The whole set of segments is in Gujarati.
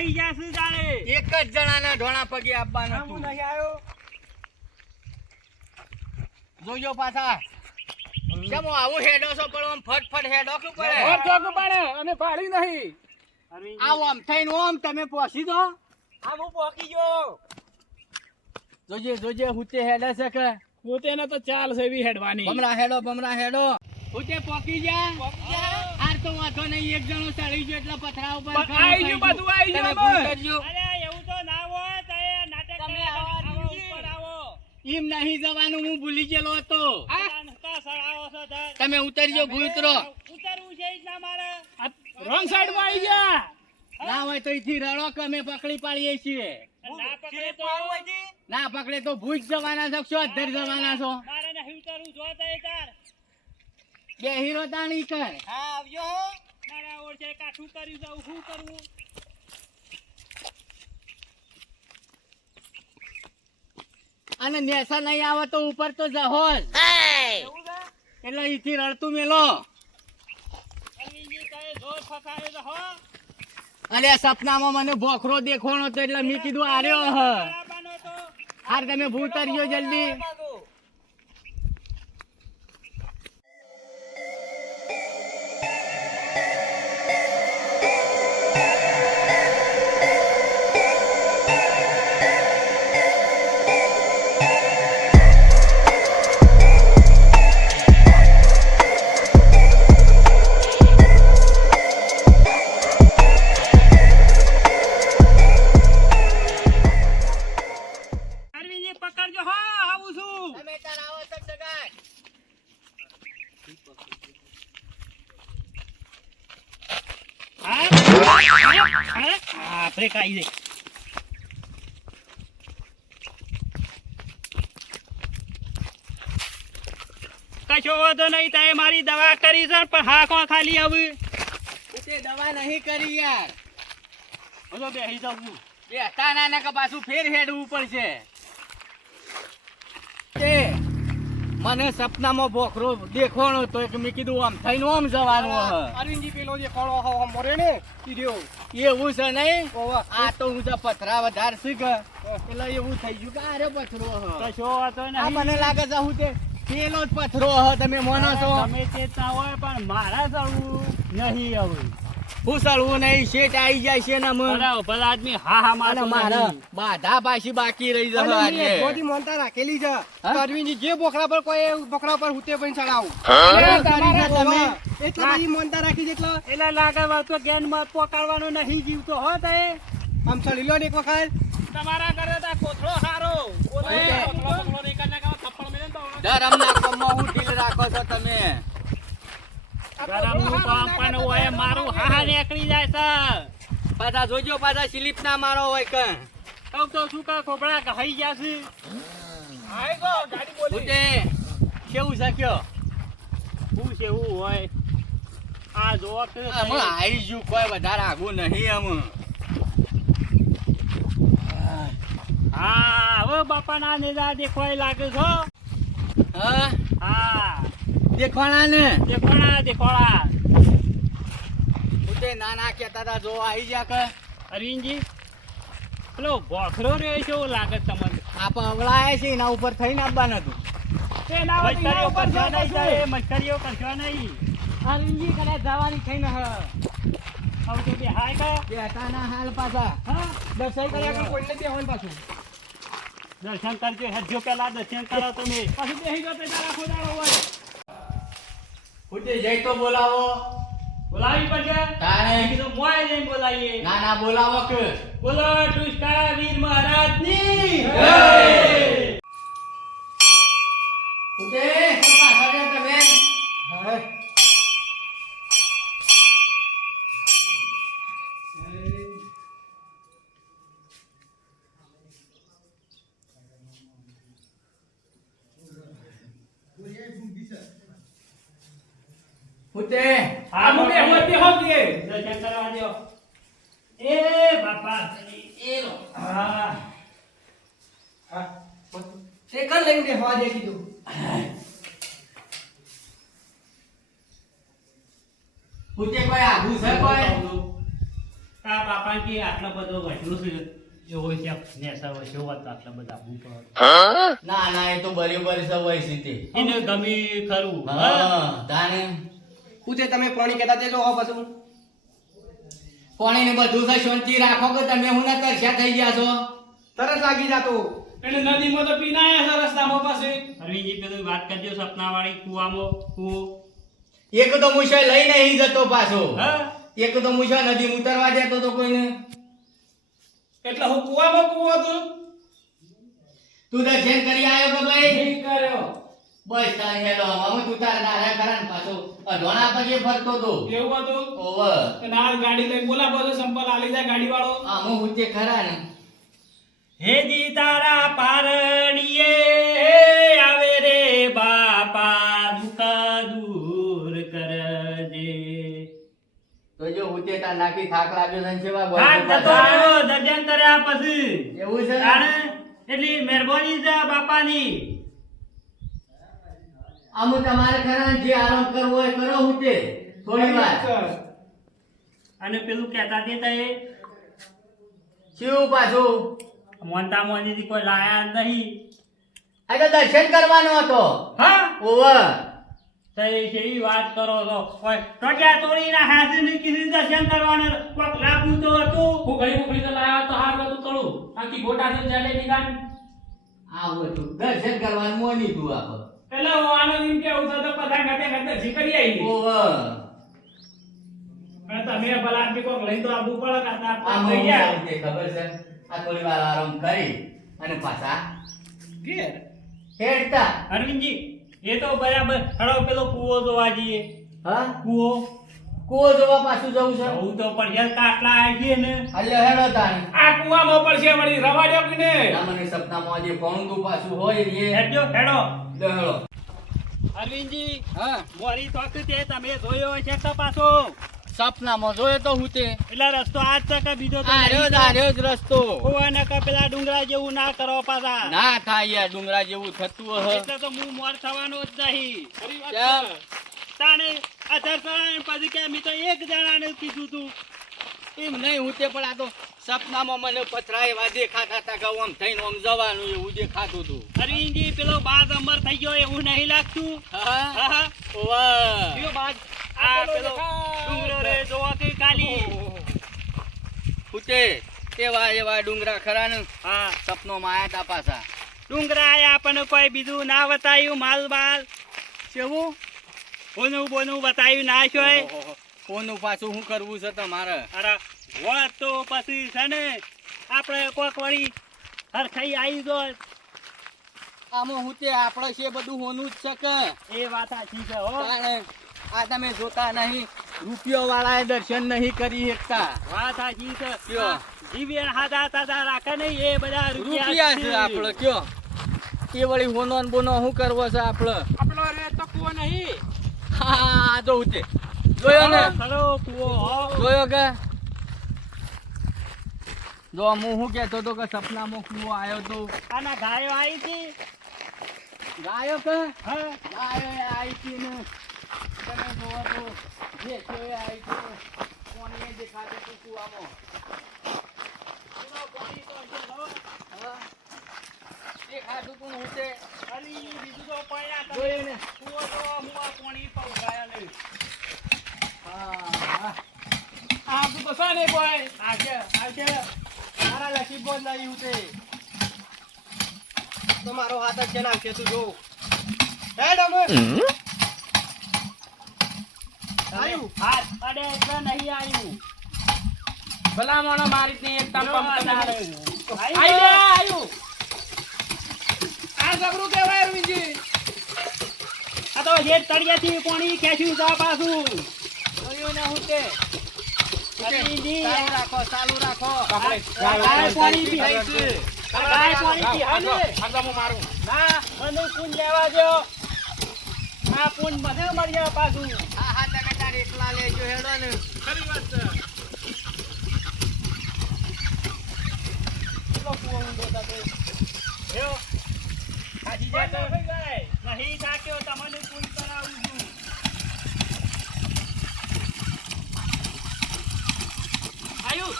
કહી જાશે જાણે એક જ જણાને ઢોણા પગે આપવાનું હતું. નહીં આવ્યો જોજો પાછા કેમ આવું હેડો છો પણ આમ ફટફટ હેડો કે પડે ઓર જોગું પડે અને પાડી નહીં અરવિંદ આવ આમ થઈને ઓમ તમે પહોંચી દો. આ હું પોકી ગયો જોજે જોજે હુતે હેડે છે કે પોતે ને તો ચાલ છે એવી હેડવાની બમરા હેડો હુતે પોકી જા. હાર તો વાંધો નહીં, એક જણો ચડી ગયો એટલે પથરા ઉપર પણ આઈ ગયું બધું આઈ તમે ગયું ભૂલ અમે. કરજો. અરે એવું તો ના હોય તો એ નાટક તમે કરે, આવો, આવો, અરવિંદજી. ઉપર આવો એમ નહીં જવાનું, હું ભૂલી ગયેલો હતો. તો સળાવો છો ધર. તમે ઉતરજો ભૂતરો. ઉતરવું છે જ ના મારે રોંગ સાઈડ માં આવી ગયા ના હોય તો અહીંથી રડો કે અમે પકડી પાડીએ છીએ. ના પકડે તો ના પકડે તો ભૂજ જવાના છો, શું અધર જવાના છો? મારે નહીં ઉતરવું જો તો એ તાર બે હીરો તાણી કર. મારા ઓળખે કાઠું કર્યું જાઉં શું કરવું અને નેસા નહીં આવે તો ઉપર તો જહોલ. એટલે અહીંથી રડતું મેલો. અરવિંદજી કહે જોર ફસાયો તો હો અરે સપનામાં મને ભોખરો દેખવાનો તો એટલે મેં કીધું આર્યો હ. બરાબરનો તો હાર તમે ભૂત તરજો જલ્દી. અરવિંદજી પકડજો હો આવું છું તમે તાર આવો તો જગાડ. આપણે કાઈ દે કશો વાંધો નહીં તારે મારી દવા કરી છે પણ હા કોણ ખાલી હવે તે દવા નહીં કરી યાર. બધો બેસી જાઉં બેઠા ના ને કે પાછું ફેર હેડવું પડશે. એ મને સપનામાં ભોખરો દેખવાનો તો એક મેં કીધું આમ થઈને આમ જવાનું હ. અરવિંદજી પેલો જે ખોળો હો મોરે ને કીધો એવું છે નહીં? ઓવા. આ તો હું તો પથરા વધાર છે કે એટલે એવું થઈ ગયું કે આરે પથરો હ. કશો વાંધો આ નહીં મને લાગે છે હું તે પેલો જ પથરો હ. તમે મોનો છો? તમે તે ના હોય પણ મારા જવું નહીં હવે ફૂસળવું નહીં, શેઠ આવી જાય છે ને મને. અરે ભલા આદમી હા હા અને મારતો મારા નહીં. બાધા પાછી બાકી રહી જશે આજે. બધી મોનતા રાખેલી છે હા? અરવિંદજી જે બોખડા પર કોઈ બોખડા પર હુતે પણ ચડાવું અરે તારી ના તમે. એટલા બધી મોનતા રાખી છે એટલે એટલે લાગે તો ગેન માં પોકાડવાનો નહીં જીવતો હો તે આમ ચડી લો ને એક વખત તમારા ઘરે તો કોથળો હારો ઓલે ઓકે. કોથળો કોથળો નહીં કરીને કાં થપ્પડ મેલે ને તો ધરમના કામમાં હું ઢીલ રાખો છો તમે. ગરમનું કામ પણ હોય મારું હા નીકળી જાય છે પાછા જોજો, પાછા સ્લીપ ના મારો હોય કઈ. તો શું કા ખોબડા કહી ગયા છે આઈ ગો ગાડી બોલી ઉઠે. કેવું છે કયો? શું છે એવું હોય આ જોવા કે આમાં આઈ ગયું, કોઈ વધારે આગું નહીં આમાં. હા હવે બાપાના નેજા દેખવાય લાગે છો હા હા દેખવાના ને દેખોડા ઉઠે ના ના કહેતા હતા જો આવી જા કે. અરવિંદજી પેલો ભોખરો રે છે એવું લાગે છે તમને આપ અવળાયા છે એના ઉપર થઈને આવવાનું હતું. મસ્કરીઓ કરશો નહીં તારે, મસ્કરીઓ કરશો નહીં અરવિંદજી કદાચ જવાની થઈને હ. હવે તો બે હાય કા બેઠા ના હાલ પાછા. હા દર્શન કર્યા કર્યા કોઈને બેહવાનું પાછું દર્શન કરજો હેડજો પેલા દર્શન કરો તમે પછી બેસી ગયો પેલા રાખો દાડો હોય ઉઠે જઈ તો બોલાવો. બોલાવી પડશે તારે. કીધું મોય જઈને બોલાવીએ ના ના બોલાવો કે. બોલો ટુસ્કા વીર મહારાજની ઉઠે પાછા ગયા તમે. હા ઉઠે. હા હું બેહો દે દર્શન કરવા દો એ બાપા એલો. હા હા તે કર લઈને બેહવા દે કીધું ઉઠે કોઈ આઘું છે કોઈ? આ બાપા કે આટલો બધો વહેલું છે એવો છે નેસા વચ્ચે હોત તો આટલા બધા ભૂખ ના ના એ તો બરાબર સવાય છે તે એને ગમી ખરું હા તાને હું તે તમે પાણી કહેતા તે જો હો પાછું પાણી ને બધું છે શાંતિ રાખો કે તમે હું ના તરસ્યા થઈ ગયા છો તરત લાગી જાતો એટલે નદીમાં તો પીને આયા છે રસ્તામાં પાસે. અરવિંદજી પેલું વાત કરજો સપનાવાળી કૂવામાં કૂવો એક તો મુશે લઈ નહીં જતો પાછો હા એક તો મુશે નદી ઉતરવા દેતો તો કોઈને એટલે હું કુવામાં કુવો હતો. તું દર્શન કરી આવ્યો કે ભાઈ નહીં કર્યો. બસ તારે હેલો આમાં તું તારે નારા કરાન પાછો અઢોણા પગે ફરતો તો એવું હતું. ઓવર અને આ ગાડી લઈને બોલાવો છો, સંપલ આલી જાય ગાડી વાળો. આમો હુતે ખરા ને હે જી તારા પારણીએ આવે રે બાપા દુઃખ દૂર કરજે તો જો હુતે તાર નાખી થાક લાગ્યો છે ને સેવા થાક બોલ જતો રહ્યો દર્શન કર્યા પછી એવું છે ને? તાણે એટલી મહેરબાની છે બાપાની આમ તમારે ખરા ને જે આરોપ કરવો હોય કરો હુતે થોડી વાર અને પેલું કહેતા હતા એ શિવ પાછું મોનતા મોનીથી કોઈ લાયા જ નહીં આ તો દર્શન કરવાનો હતો હા ઓવર તો એ કેવી વાત કરો છો કોઈ ટોટિયા તોડીને હાથી ની કીધી દર્શન કરવાનું કોક લાગુ તો હતું ફૂગડી તો લાયા તો હાથ હતું તળું. આખી ગોટા થી ચાલે નીકાન. આવું હતું દર્શન કરવાનું મોની તું આપો એટલે હું આનંદ એમ કેવું તો બધા ખાતે ખાતે જી કરી આવી. ઓવર અને તમે ભલા આદમી કોક લઈને તો આબુ પડે કાતા આમ થઈ ગયા. હું ખબર છે આ થોડી વાર આરામ કરી અને પાછા ઘેર. હેડતા અરવિંદજી એ તો બરાબર હળો પેલો કૂવો જોવા જઈએ હા કૂવો કૂવો જોવા પાછું જવું છે જવું તો પડશે કાટલા આવી ને એટલે હેડો તાણી આ કુવામાં પડશે વળી રવાડ્યો કે ને. ના મને સપનામાં જે કોણું પાછું હોય એ હેડજો હેડો હેડો અરવિંદજી હા મોરી તોક તે તમે જોયો છે તો પાછો સપનામાં જોયો તો હું તે એટલે રસ્તો આજ છે કે બીજો તો આર્યો જ રસ્તો કૂવા ને કે પેલા ડુંગરા જેવું ના કરો પાછા ના થાય યાર ડુંગરા જેવું થતું હશે એટલે તો હું મોર થવાનો જ નહીં ખરી વાત કેમ? છે. તાણે અધર સરાય પછી કે મેં તો એક જણાને કીધું તું એમ નહીં હું તે પણ આ તો સપનામાં મને પથરા એવા દેખાતા હતા કે આમ થઈને આમ જવાનું એવું દેખાતું હતું અરવિંદજી પેલો બાદ અમર થઈ ગયો એવું નહીં લાગતું હા હા ઓવા કયો બાદ આ પેલો ડુંગરો રે જોવા કે કાલી ઉતે એવા એવા ડુંગરા ખરા ને હા સપનોમાં આયા તા પાછા ડુંગરા આયા આપણને કોઈ બીજું ના બતાયું માલ બાલ કેવું બોનું બોનું બતાયું ના છોય કોનું પાછું શું કરવું છે તમારે અરે વાત તો પછી છે ને આપણે કોક વળી હરખાઈ આવી જો આમાં હું તે આપણે છે બધું હોનું જ છે કે એ વાત સાચી છે હો તાણે આ તમે જોતા નહીં રૂપિયો વાળાએ દર્શન નહીં કરી શકતા વાત સાચી છે કયો? જીવે હાદા તાદા રાખે નહીં એ બધા રૂપિયા છે આપણે કયો એ વળી હોનો ને બોનો શું કરવો છે આપણે આપણો રે તો કુવો નહીં. હા જો ઉતે જોયો ને ખરો કૂવો હો જોયો કે જો હું શું કહેતો હતો કે સપનામાં કૂવો આવ્યો તો આના ગાયો આવી હતી ગાયો કે હા ગાયો આવી હતી ને તમે જોવો તો જે છે એ આવી હતી કોને દેખાતું હતું કૂવામાં હા. દેખાતું પણ હું તે અલી બીજું તો પડ્યા તમે જોયું ને કૂવો તો હું આ પાણી પૌરાયા નહીં હા આ તું તો છે ને કોઈ. આજે મારા લખી બોલ લઈ ઉતે તમારો હાથ જ જણાવશે તું જો હેડ અમે આયુ હાથ અડે એટલે નહીં આવ્યું ભલા મોણો મારી જ નહીં એક તામ પંપ તમે. આવ્યું. આઈ લે, આયુ. આ જબરું કહેવાય અરવિંદજી. આ તો જે તળિયાથી પાણી ખેંચ્યું છે પાછું જોયું ને હું તે અરવિંદજી, ચાલુ રાખો આપણે આ ગાય પાણી પીહાય છે. આ ગાય પાણી પીહાય ને. આગળ હું મારું. ના મને પૂન લેવા દો આ પૂન બધે મળી જાય પાછું હા હા તમે તાર એકલા લેજો હેડો ને ખરી વાત છે. કેટલો કૂવો ઊંડો થતો. લ્યો. ખાધી જાય તો નહીં થાક્યો તમને પૂન કરાવું છું આયુ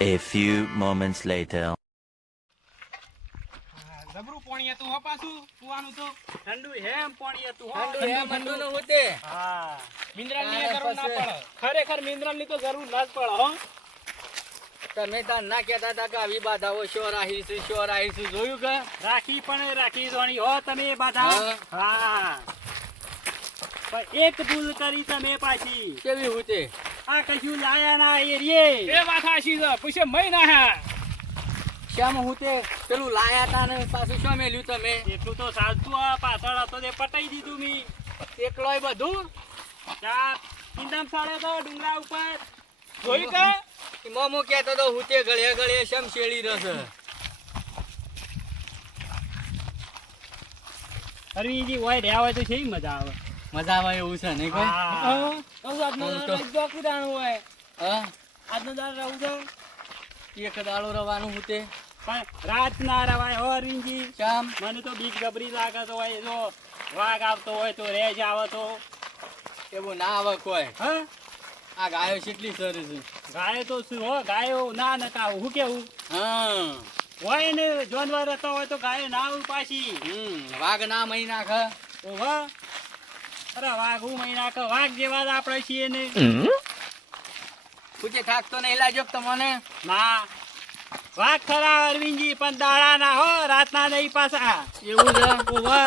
A few moments later. જબરું પાણી હતું હો પાછું કુવાનું તો ઠંડુ હેમ પાણી હતું હો ઠંડુ હે મંડુ નું હોતે હા મિનરલ ની તારે જરૂર ના પછી- પડે ખરેખર મિનરલ ની તો જરૂર ના જ પડે હો તમે તાર ના કહેતા હતા કે આવી બાધાઓ શ્યોર આવીશું જોયું કે રાખી પણ રાખી જોણી હો તમે બધા હા. હા પણ એક ભૂલ કરી તમે પાછી કેવી હોતે આ કશું લાયા ના એરિયે એ વાત હાશી છે પછી મહિના હા શ્યામ હોતે પેલું લાયા તા ને પાછું શું મેલ્યું તમે એટલું તો સાચું આ પાછળ હતો તે પટાઈ દીધું મી એકલોય બધું ચાર ઇંદમ સાડે તો ડુંગરા ઉપર જોયું કે મોમો કહેતો તો હુતે ગળે શમ શેડી રસ અરવિંદજી હોય રહ્યા હોય તો છે મજા આવે મજા આવે એવું છે નહીં કોઈ હા. આજનો દાડો રહું છે એક દાડો રવાનું હુતે પણ રાત ના રવાય હો અરવિંદજી શ્યામ મને તો બીક ગબરી લાગે તો હોય જો વાઘ આવતો હોય તો રેજ આવે તો એવું ના આવે કોઈ હા આ ગાયો કેટલી સરસ છે ગાયો તો શું હો ગાયો ના નકાવ હું કેવું હા હોય ને જાનવર રહેતો હોય તો ગાયો ના આવું પાછી વાઘ ના મહી નાખ ઓહો અરે વાઘ હું મહિના કે વાઘ જેવા જ આપણે છીએ ને પૂછે થાકતો નહીં લાગ્યો કે તમને ના વાઘ ખરા અરવિંદજી પણ દાડા ના હો રાતના નહીં પાછા એવું છે ઓહો